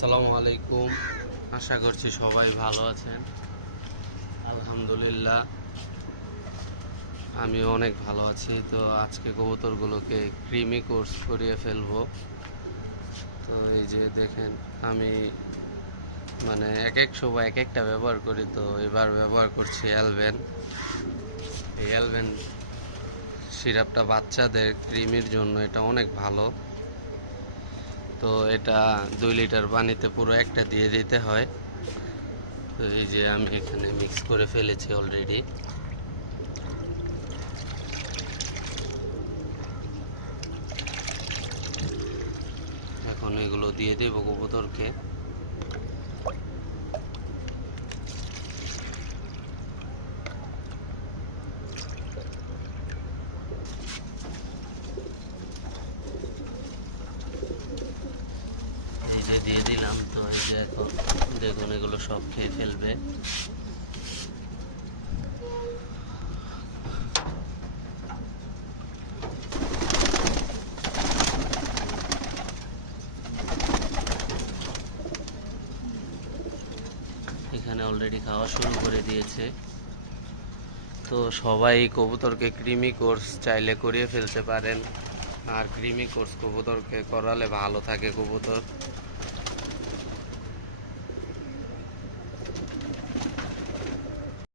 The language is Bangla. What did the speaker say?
আসসালামু আলাইকুম। আশা করছি সবাই ভালো আছেন। আলহামদুলিল্লাহ আমি অনেক ভালো আছি। তো আজকে কবুতরগুলোকে ক্রিমি কোর্স করিয়ে ফেলবো। তো এই যে দেখেন, আমি এক এক সময় এক একটা ব্যবহার করি। তো এবার ব্যবহার করছি অ্যালবেন। এই অ্যালবেন সিরাপটা বাচ্চাদের ক্রিমির জন্য এটা অনেক ভালো। তো এটা 2 লিটার পানিতে পুরো একটা দিয়ে দিতে হয়। তো এই যে আমি এখানে মিক্স করে ফেলেছি অলরেডি। এখন এগুলো দিয়ে দিব কবুতরকে। এই যে দিয়ে দিলাম। তো এই যে এখন দেখুন এগুলো সব খেয়ে ফেলবে। এখানে অলরেডি খাওয়া শুরু করে দিয়েছে। তো সবাই কবুতরকে ক্রিমি কোর্স চাইলে করিয়ে ফেলতে পারেন। আর ক্রিমি কোর্স কবুতরকে করালে ভালো থাকে কবুতর।